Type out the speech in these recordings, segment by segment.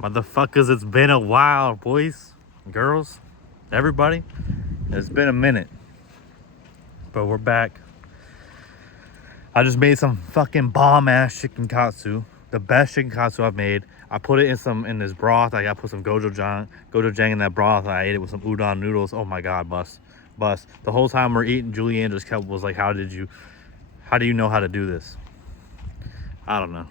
Motherfuckers, it's been a while, boys, girls, everybody. It's been a minute, but we're back. I just made some fucking bomb ass chicken katsu, the best chicken katsu I've made. I put it in this broth. I put some gochujang in that broth. I ate it with some udon noodles. Oh my god, bust. The whole time we're eating, Julianne just was like, how do you know how to do this? I don't know.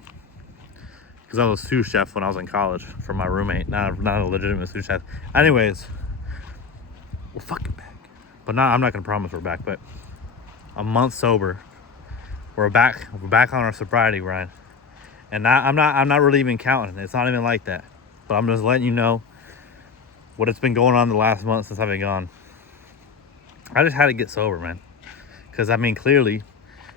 Because I was a sous chef when I was in college for my roommate, not a legitimate sous chef. Anyways, we're fucking back. But I'm not gonna promise we're back, but a month sober. We're back on our sobriety ride. And I'm not really even counting. It's not even like that. But I'm just letting you know what it's been going on the last month since I've been gone. I just had to get sober, man. Because I mean, clearly,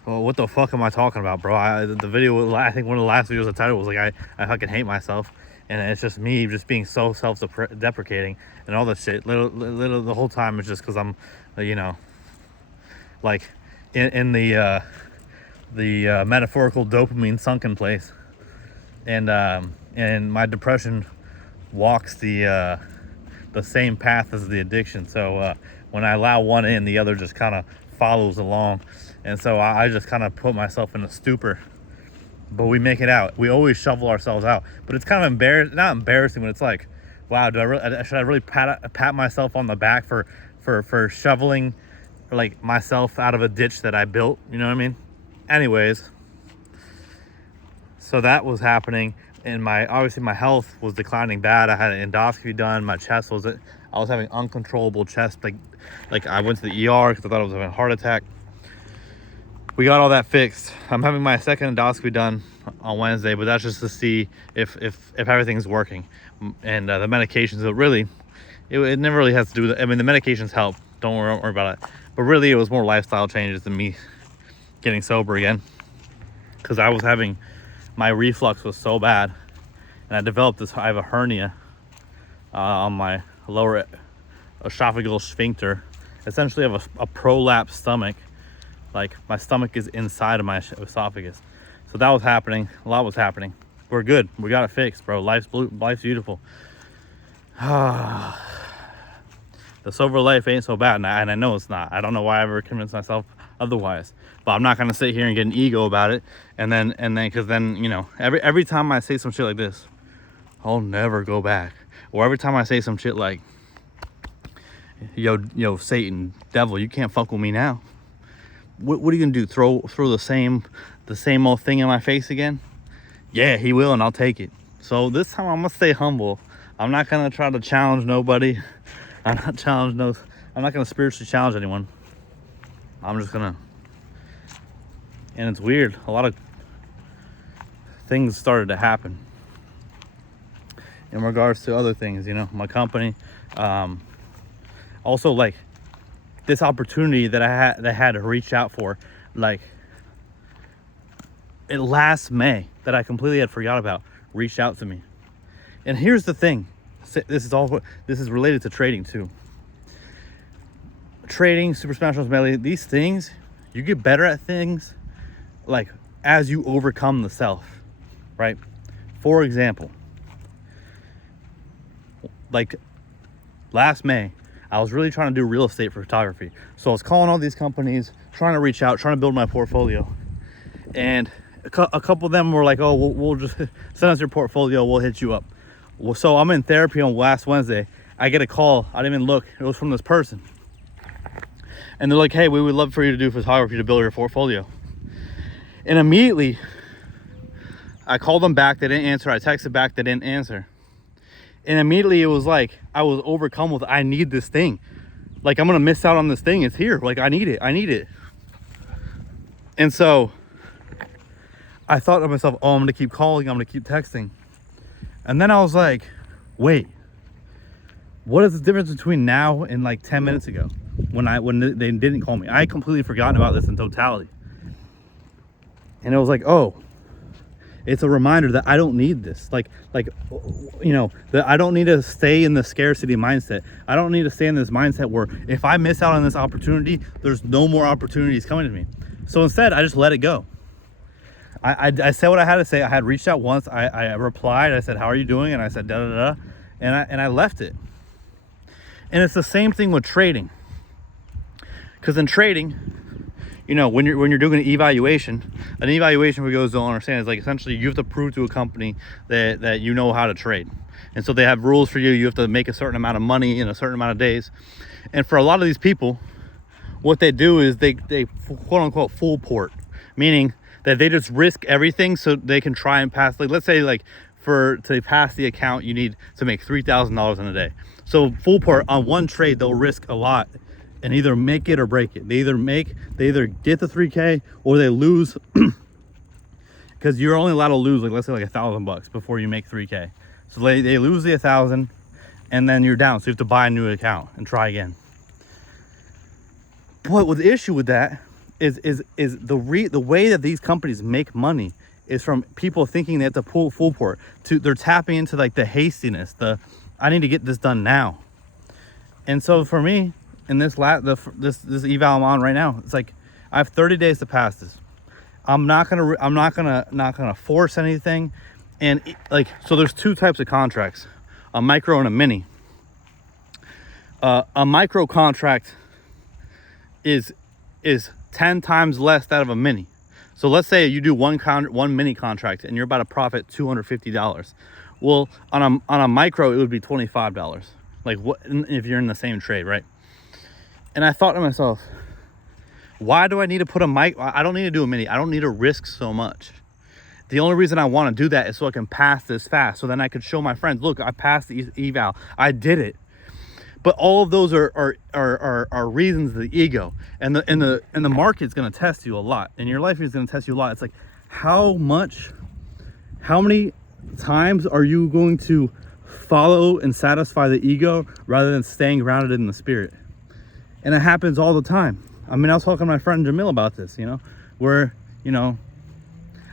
well, what the fuck am I talking about, bro? The video, I think one of the last videos I titled was like, I fucking hate myself. And it's just me just being so self-deprecating and all this shit. Little the whole time it's just because I'm, like in the metaphorical dopamine sunken place. And my depression walks the same path as the addiction. So when I allow one in, the other just kind of follows along. And so I just kind of put myself in a stupor. But we make it out. We always shovel ourselves out. But it's kind of not embarrassing, but it's like, wow, should I really pat myself on the back for shoveling like myself out of a ditch that I built? You know what I mean? Anyways, so that was happening, and obviously my health was declining bad. I had an endoscopy done. My chest I was having uncontrollable chest, like I went to the ER because I thought I was having a heart attack. We got all that fixed. I'm having my second endoscopy done on Wednesday, but that's just to see if everything's working. And the medications, it never really has to do with it. I mean, the medications help. Don't worry about it. But really, it was more lifestyle changes than me getting sober again. Because my reflux was so bad. And I developed I have a hernia on my lower esophageal sphincter. Essentially, I have a prolapsed stomach. Like, my stomach is inside of my esophagus. So that was happening. A lot was happening. We're good. We got it fixed, bro. Life's beautiful. The sober life ain't so bad. And I know it's not. I don't know why I ever convinced myself otherwise. But I'm not going to sit here and get an ego about it. And then, because then, every time I say some shit like this, I'll never go back. Or every time I say some shit like, yo, Satan, devil, you can't fuck with me now. What are you gonna do? Throw the same old thing in my face again? Yeah, he will, and I'll take it. So this time I'm gonna stay humble. I'm not gonna try to challenge nobody. I'm not gonna spiritually challenge anyone. I'm just gonna. And it's weird. A lot of things started to happen in regards to other things. My company. Also, like, this opportunity that I had to reach out for, like, last May, that I completely had forgot about, reached out to me. And here's the thing. This is related to trading too. Trading, Super Smash Bros. Melee, these things, you get better at things like as you overcome the self, right? For example, like last May, I was really trying to do real estate photography. So I was calling all these companies, trying to reach out, trying to build my portfolio. And a couple of them were like, oh, we'll just send us your portfolio, we'll hit you up. Well, so I'm in therapy on last Wednesday. I get a call, I didn't even look, it was from this person. And they're like, hey, we would love for you to do photography to build your portfolio. And immediately, I called them back, they didn't answer. I texted back, they didn't answer. And immediately it was like, I was overcome with, I need this thing. Like, I'm going to miss out on this thing. It's here. Like, I need it. And so I thought to myself, oh, I'm going to keep calling. I'm going to keep texting. And then I was like, wait, what is the difference between now and like 10 minutes ago when they didn't call me? I had completely forgotten about this in totality. And it was like, oh, it's a reminder that I don't need this. That I don't need to stay in the scarcity mindset. I don't need to stay in this mindset where if I miss out on this opportunity, there's no more opportunities coming to me. So instead, I just let it go. I said what I had to say. I had reached out once. I replied. I said, how are you doing? And I said, da da da. And I left it. And it's the same thing with trading. Because in trading, you know, when you're doing an evaluation for those who don't understand, is like essentially you have to prove to a company that you know how to trade. And so they have rules for you. You have to make a certain amount of money in a certain amount of days. And for a lot of these people, what they do is they quote unquote full port, meaning that they just risk everything so they can try and pass. Like, let's say like to pass the account, you need to make $3,000 in a day. So full port on one trade, they'll risk a lot and either make it or break it. They either get the 3K or they lose, because you're only allowed to lose like, let's say like $1,000 before you make 3K. So they lose the 1,000 and then you're down. So you have to buy a new account and try again. But what the issue with that is the way that these companies make money is from people thinking they have to pull full port. They're tapping into like the hastiness, I need to get this done now. And so for me, in this eval I'm on right now, it's like I have 30 days to pass this. I'm not gonna force anything. And like, so there's two types of contracts, a micro and a mini. A micro contract is 10 times less that of a mini. So let's say you do one mini contract and you're about to profit $250. Well, on a micro, it would be $25. Like, what if you're in the same trade, right? And I thought to myself, why do I need to put I don't need to do a mini. I don't need to risk so much. The only reason I want to do that is so I can pass this fast. So then I could show my friends, look, I passed the eval. I did it. But all of those are reasons of the ego, and the market's going to test you a lot, and your life is going to test you a lot. It's like, how many times are you going to follow and satisfy the ego rather than staying grounded in the spirit? And it happens all the time. I mean, I was talking to my friend Jamil about this, you know, where, you know,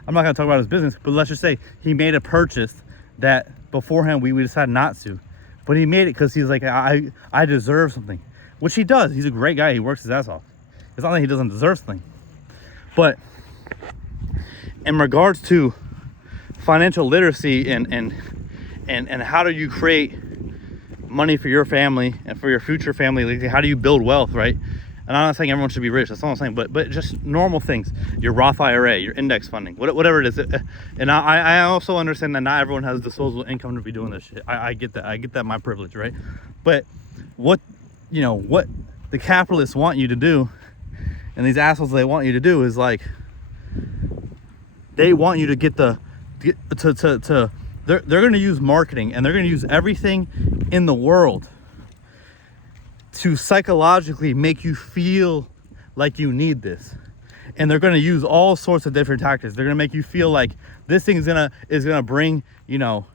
I'm not going to talk about his business, but let's just say he made a purchase that beforehand we decided not to. But he made it because he's like, I deserve something, which he does. He's a great guy. He works his ass off. It's not like he doesn't deserve something. But in regards to financial literacy and how do you create money for your family and for your future family, like how do you build wealth, right? And I'm not saying everyone should be rich. That's not what I'm saying. But just normal things, your Roth IRA, your index funding, whatever it is. And I also understand that not everyone has disposable income to be doing this shit. I get that. I get that, my privilege, right? But what the capitalists want you to do, and these assholes they want you to do, is like, they want you to they're going to use marketing, and they're going to use everything in the world to psychologically make you feel like you need this. And they're going to use all sorts of different tactics. They're going to make you feel like this thing is going to bring, you know,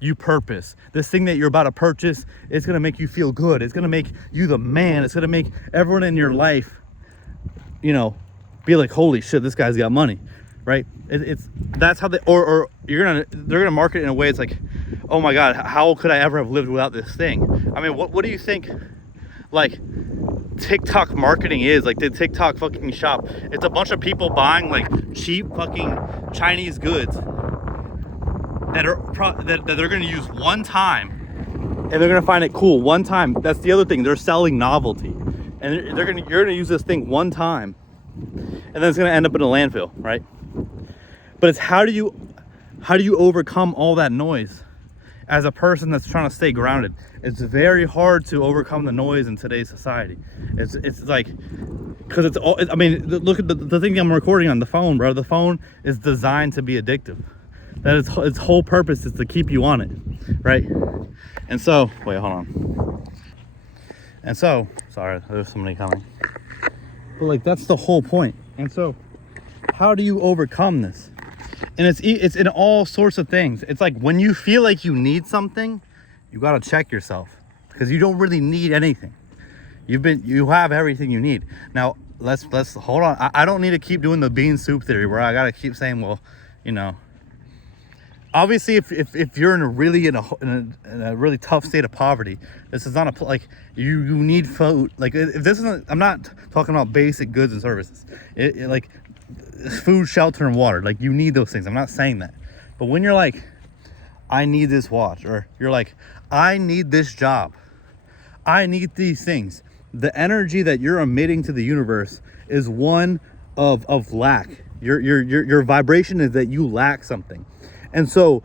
you purpose. This thing that you're about to purchase is going to make you feel good. It's going to make you the man. It's going to make everyone in your life, you know, be like, holy shit, this guy's got money, right? That's how they're gonna market it in a way. It's like, oh my God, how could I ever have lived without this thing? I mean, what do you think, like, TikTok marketing is? Like, the TikTok fucking shop, it's a bunch of people buying like cheap fucking Chinese goods that they're gonna use one time, and they're gonna find it cool one time. That's the other thing, they're selling novelty, and you're gonna use this thing one time, and then it's gonna end up in a landfill, right? But it's how do you overcome all that noise as a person that's trying to stay grounded? It's very hard to overcome the noise in today's society. It's like, because it's all, I mean, look at the thing I'm recording on the phone, bro. The phone is designed to be addictive. That its whole purpose is to keep you on it, right? And so, wait, hold on. And so, sorry, there's somebody coming. But like, that's the whole point. And so, how do you overcome this? And it's in all sorts of things. It's like, when you feel like you need something, you got to check yourself, because you don't really need anything. You have everything you need. Now let's hold on. I don't need to keep doing the bean soup theory where I got to keep saying, well, you know, obviously if you're in a really tough state of poverty, this is not like you need food. Like, if this isn't, I'm not talking about basic goods and services. Like, food, shelter, and water. Like, you need those things. I'm not saying that. But when you're like, I need this watch, or you're like, I need this job, I need these things, the energy that you're emitting to the universe is one of lack. Your vibration is that you lack something. And so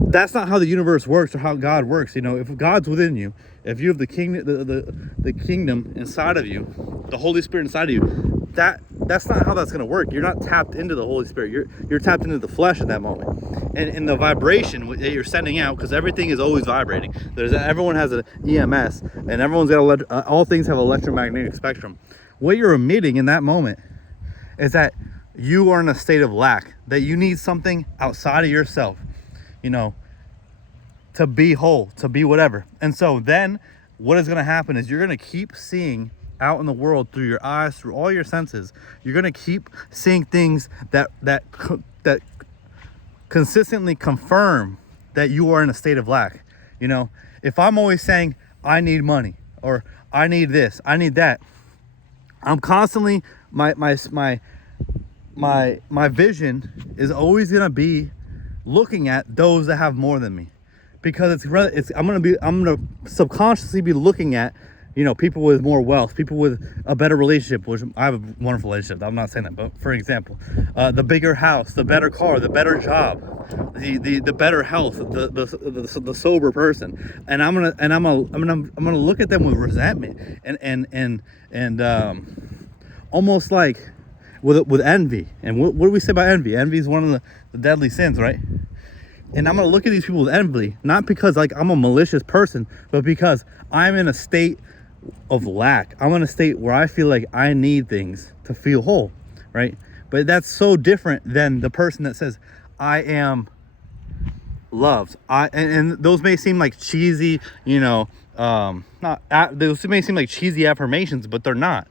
that's not how the universe works or how God works. You know, if God's within you, if you have the kingdom, the kingdom inside of you, the Holy Spirit inside of you, that's not how that's going to work. You're not tapped into the Holy Spirit. You're tapped into the flesh at that moment. And the vibration that you're sending out, because everything is always vibrating. Everyone has an EMS, and everyone's got all things have electromagnetic spectrum. What you're emitting in that moment is that you are in a state of lack, that you need something outside of yourself, you know, to be whole, to be whatever. And so then what is going to happen is you're going to keep seeing out in the world through your eyes, through all your senses. You're going to keep seeing things that consistently confirm that you are in a state of lack. You know, if I'm always saying I need money, or I need this, I need that, I'm constantly my vision is always going to be looking at those that have more than me, because I'm going to subconsciously be looking at, you know, people with more wealth, people with a better relationship, which I have a wonderful relationship. I'm not saying that, but for example, the bigger house, the better car, the better job, the better health, the sober person, and I'm gonna look at them with resentment and almost like with envy. And what do we say about envy? Envy is one of the deadly sins, right? And I'm gonna look at these people with envy, not because like I'm a malicious person, but because I'm in a state of lack. I'm in a state where I feel like I need things to feel whole, right? But that's so different than the person that says, I am loved. And those may seem like cheesy, you know, those may seem like cheesy affirmations, but they're not.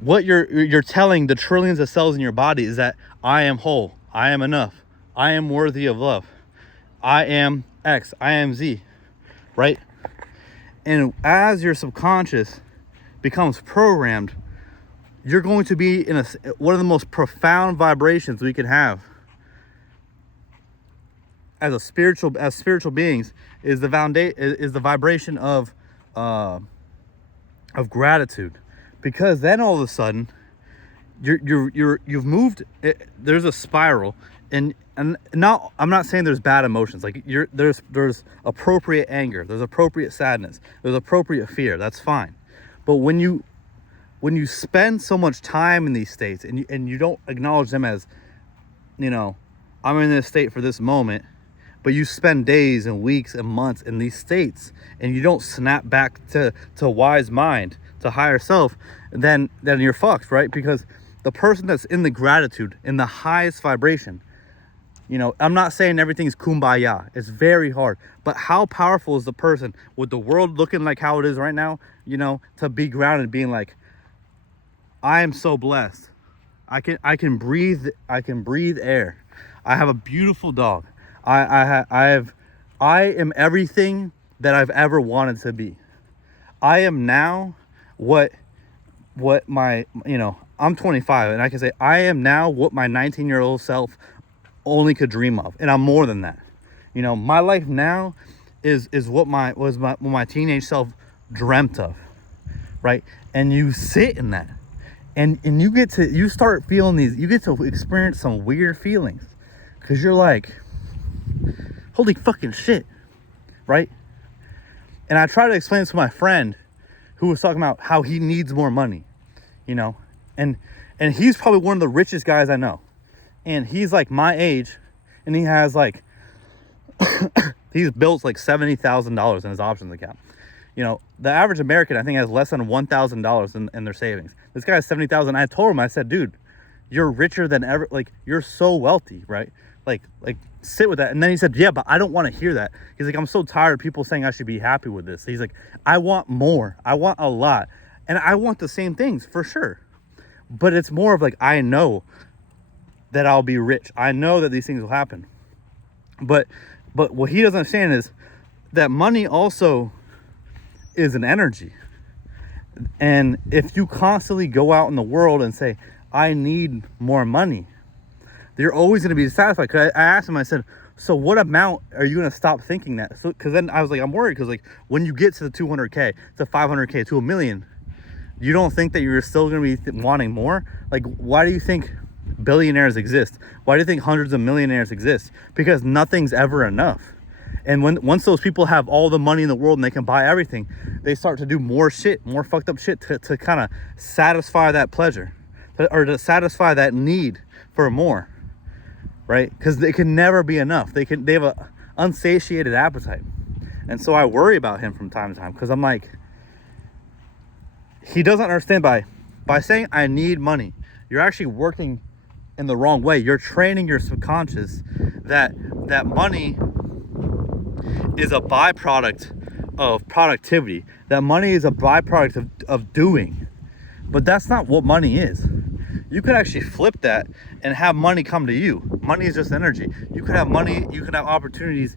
What you're telling the trillions of cells in your body is that I am whole, I am enough, I am worthy of love, I am X, I am Z, right? And as your subconscious becomes programmed, you're going to be in one of the most profound vibrations we can have as spiritual beings is the vibration of gratitude. Because then all of a sudden you've moved. There's a spiral, and now I'm not saying there's bad emotions. Like there's appropriate anger, there's appropriate sadness, there's appropriate fear. That's fine. But when you spend so much time in these states and you don't acknowledge them as, you know, I'm in this state for this moment, but you spend days and weeks and months in these states and you don't snap back to wise mind, to higher self, then you're fucked, right? Because the person that's in the gratitude, in the highest vibration, you know, I'm not saying everything's kumbaya. It's very hard. But how powerful is the person with the world looking like how it is right now, you know, to be grounded, being like, I am so blessed. I can breathe air. I have a beautiful dog. I am everything that I've ever wanted to be. I am now what my, you know, I'm 25 and I can say I am now what my 19-year-old self only could dream of, and I'm more than that. You know, my life now is what my teenage self dreamt of, right? And you sit in that, and you start feeling you get to experience some weird feelings, because you're like, holy fucking shit, right? And I try to explain this to my friend who was talking about how he needs more money, you know, and he's probably one of the richest guys I know. And he's like my age, and he has like, he's built like $70,000 in his options account. You know, the average American, I think, has less than $1,000 in their savings. This guy has 70,000. I told him, I said, dude, you're richer than ever. Like, you're so wealthy, right? Like sit with that. And then he said, yeah, but I don't want to hear that. He's like, I'm so tired of people saying I should be happy with this. He's like, I want more. I want a lot. And I want the same things for sure. But it's more of like, I know that I'll be rich. I know that these things will happen. But what he doesn't understand is that money also is an energy. And if you constantly go out in the world and say, I need more money. You're always going to be dissatisfied. Cause I asked him, I said, so what amount are you going to stop thinking that? So, cause then I was like, I'm worried. Cause like when you get to the 200K, to 500K, to $1 million, you don't think that you're still going to be wanting more? Like, why do you think billionaires exist? Why do you think hundreds of millionaires exist? Because nothing's ever enough. And once those people have all the money in the world and they can buy everything, they start to do more shit, more fucked up shit to kind of satisfy that pleasure, or to satisfy that need for more, right? Because they can never be enough. They have a unsatiated appetite. And so I worry about him from time to time, because I'm like, he doesn't understand. By saying I need money, you're actually working in the wrong way. You're training your subconscious that money is a byproduct of productivity. That money is a byproduct of doing. But that's not what money is. You could actually flip that and have money come to you. Money is just energy. You could have money, you could have opportunities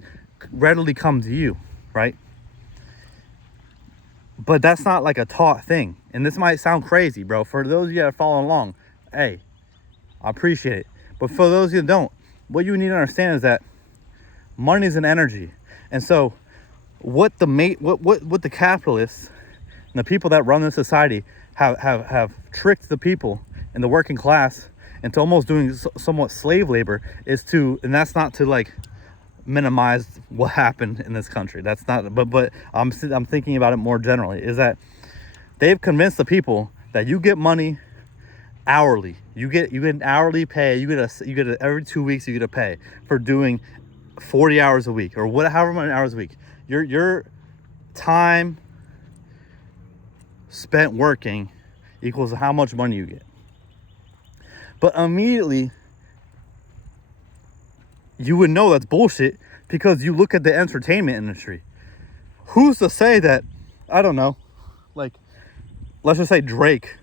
readily come to you, right? But that's not like a taught thing. And this might sound crazy, bro. For those of you that are following along, hey, I appreciate it. But for those of you that don't, what you need to understand is that money is an energy. And so what the capitalists and the people that run this society have tricked the people in the working class into almost doing somewhat slave labor is to, and that's not to like minimize what happened in this country. That's not, but I'm thinking about it more generally, is that they've convinced the people that you get money hourly. You get an hourly pay. You get every 2 weeks you get a pay for doing 40 hours a week, or however many hours a week. Your time spent working equals how much money you get. But immediately you would know that's bullshit, because you look at the entertainment industry. Who's to say that, I don't know, like, let's just say Drake.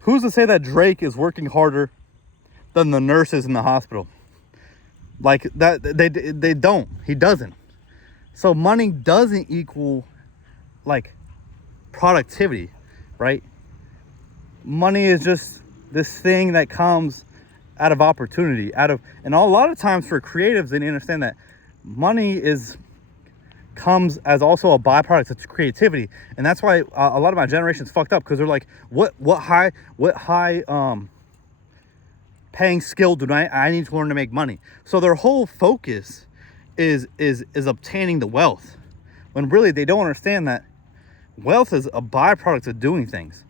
Who's to say that Drake is working harder than the nurses in the hospital? Like that, they don't. He doesn't. So money doesn't equal like productivity, right? Money is just this thing that comes out of opportunity, and a lot of times for creatives, they understand that money comes as also a byproduct of creativity. And that's why a lot of my generation's fucked up, because they're like, what high paying skill do I need to learn to make money? So their whole focus is obtaining the wealth, when really they don't understand that wealth is a byproduct of doing things.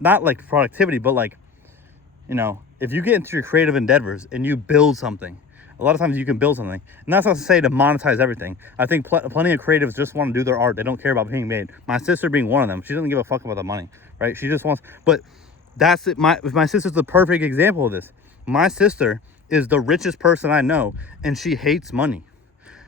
Not like productivity, but like, you know, if you get into your creative endeavors and you build something, a lot of times you can build something. And that's not to say to monetize everything. I think plenty of creatives just want to do their art. They don't care about being made. My sister being one of them. She doesn't give a fuck about the money, right? She just wants, but that's it. My sister's the perfect example of this. My sister is the richest person I know, and she hates money.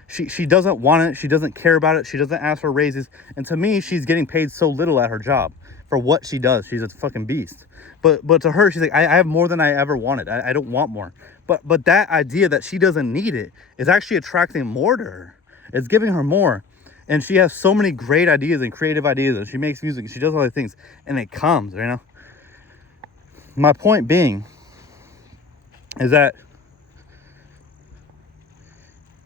She doesn't want it. She doesn't care about it. She doesn't ask for raises. And to me, she's getting paid so little at her job for what she does. She's a fucking beast. But to her, she's like, I have more than I ever wanted. I don't want more. But that idea that she doesn't need it is actually attracting more to her. It's giving her more. And she has so many great ideas and creative ideas, and she makes music, and she does all these things, and it comes, you know? My point being is that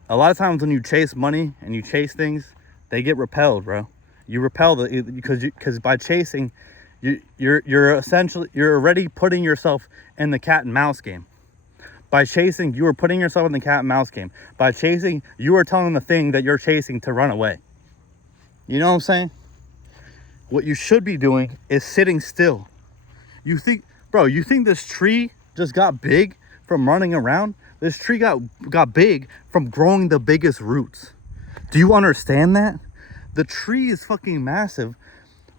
a lot of times when you chase money and you chase things, they get repelled, bro. You repel because by chasing, you're essentially, you're already putting yourself in the cat and mouse game. By chasing, you are putting yourself in the cat and mouse game. By chasing, you are telling the thing that you're chasing to run away. You know what I'm saying? What you should be doing is sitting still. You think, bro, you think this tree just got big from running around? This tree got big from growing the biggest roots. Do you understand that? The tree is fucking massive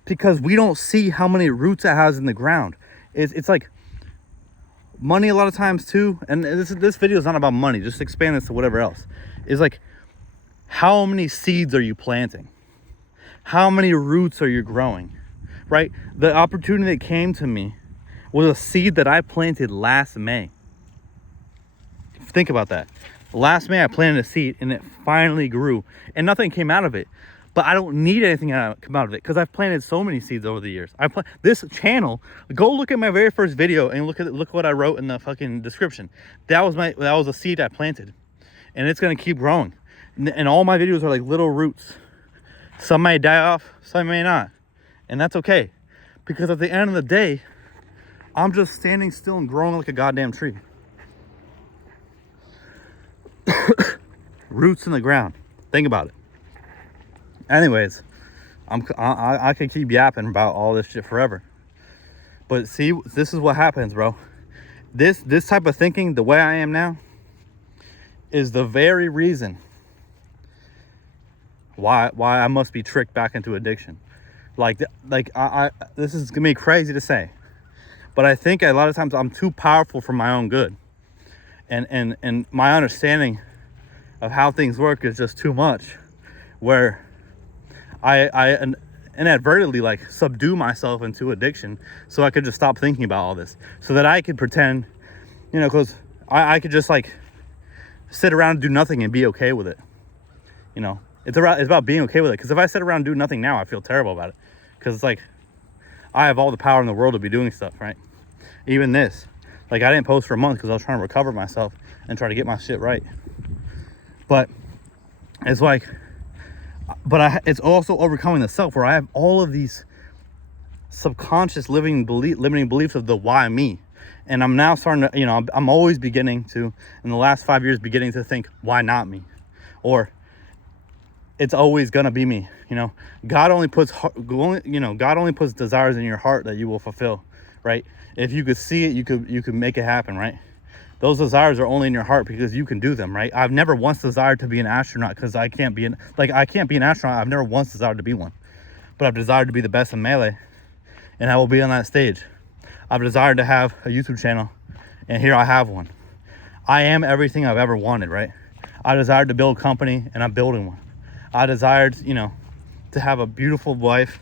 because we don't see how many roots it has in the ground. It's like money a lot of times too, and this video is not about money, just expand this to whatever else. Is like, how many seeds are you planting? How many roots are you growing? Right? The opportunity that came to me was a seed that I planted last May. Think about that. Last May I planted a seed and it finally grew, and nothing came out of it. but I don't need anything to come out of it because I've planted so many seeds over the years. This channel. Go look at my very first video and look what I wrote in the fucking description. That was a seed I planted, and it's gonna keep growing. And all my videos are like little roots. Some may die off, some may not, and that's okay, because at the end of the day, I'm just standing still and growing like a goddamn tree. Roots in the ground. Think about it. Anyways, I could keep yapping about all this shit forever. But see, this is what happens, bro. This type of thinking, the way I am now, is the very reason why I must be tricked back into addiction. Like I this is gonna be crazy to say, but I think a lot of times I'm too powerful for my own good, and my understanding of how things work is just too much, where I inadvertently like subdue myself into addiction so I could just stop thinking about all this, so that I could pretend, you know, because I could just like sit around and do nothing and be okay with it. You know, it's about being okay with it, because if I sit around and do nothing now, I feel terrible about it, because it's like I have all the power in the world to be doing stuff, right? Even this, like, I didn't post for a month because I was trying to recover myself and try to get my shit right. But it's like, it's also overcoming the self, where I have all of these subconscious limiting beliefs of the why me. And I'm now starting to, you know, I'm always beginning to, in the last 5 years, beginning to think, why not me? Or it's always gonna be me. You know, God only puts desires in your heart that you will fulfill, right? If you could see it, you could make it happen, right? Those desires are only in your heart because you can do them, right? I've never once desired to be an astronaut because I can't be an astronaut. I've never once desired to be one, but I've desired to be the best in Melee, and I will be on that stage. I've desired to have a YouTube channel, and here I have one. I am everything I've ever wanted, right? I desired to build a company, and I'm building one. I desired, you know, to have a beautiful wife,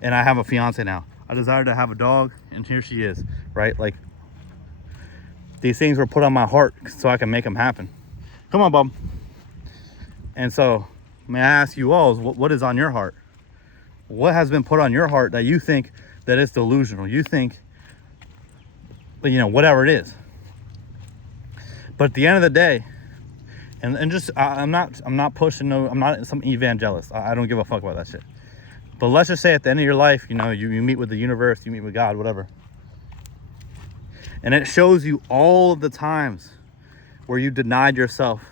and I have a fiance now. I desired to have a dog, and here she is, right? Like, these things were put on my heart so I can make them happen. Come on, Bob. And so, may I ask you all, what is on your heart? What has been put on your heart that you think that it's delusional? You think, you know, whatever it is. But at the end of the day, and just, I'm not pushing, I'm not some evangelist. I don't give a fuck about that shit. But let's just say at the end of your life, you know, you meet with the universe, you meet with God, whatever. And it shows you all of the times where you denied yourself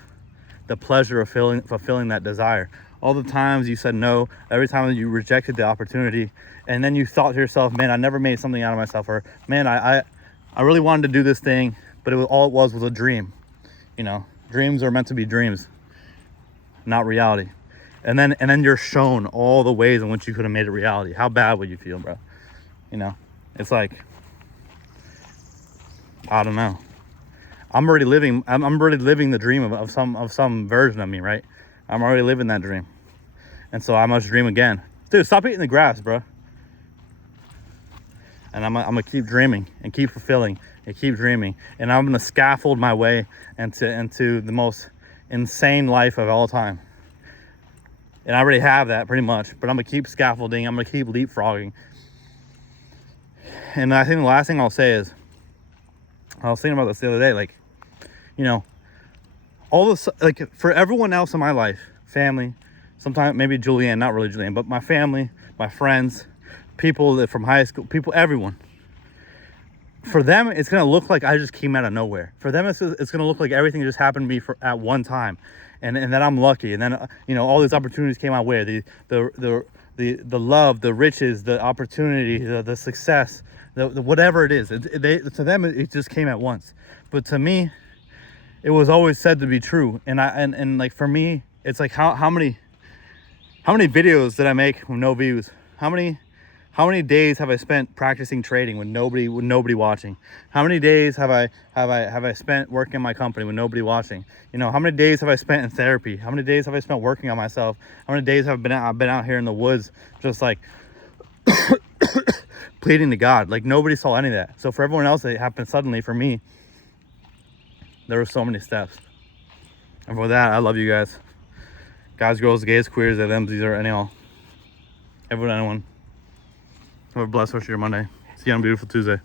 the pleasure of fulfilling that desire. All the times you said no, every time you rejected the opportunity, and then you thought to yourself, man, I never made something out of myself, or man, I really wanted to do this thing, but all it was a dream. You know, dreams are meant to be dreams, not reality. And then you're shown all the ways in which you could have made it reality. How bad would you feel, bro? You know, it's like, I don't know. I'm already living the dream of some version of me, right? I'm already living that dream. And so I must dream again. Dude, stop eating the grass, bro. And I'm gonna keep dreaming and keep fulfilling and keep dreaming. And I'm gonna scaffold my way into the most insane life of all time. And I already have that pretty much, but I'm gonna keep scaffolding. I'm gonna keep leapfrogging. And I think the last thing I'll say is, I was thinking about this the other day, like, you know, all this, like, for everyone else in my life, family, sometimes maybe Julianne, not really Julianne, but my family, my friends, people that from high school, people, everyone. For them, it's gonna look like I just came out of nowhere. For them, it's gonna look like everything just happened to me at one time, and that I'm lucky. And then you know, all these opportunities came my way. The love, the riches, the opportunity, the success, the whatever it is. To them, it just came at once. But to me, it was always said to be true. And like, for me, it's like how many videos did I make with no views? How many days have I spent practicing trading with nobody watching? How many days have I spent working in my company with nobody watching? You know, how many days have I spent in therapy? How many days have I spent working on myself? How many days have I've been out here in the woods just like pleading to God? Like, nobody saw any of that. So for everyone else, it happened suddenly. For me, there were so many steps. And for that, I love you guys. Guys, girls, gays, queers, they, them, these are any all. Everyone, anyone. Have a blessed rest of your Monday. See you on a beautiful Tuesday.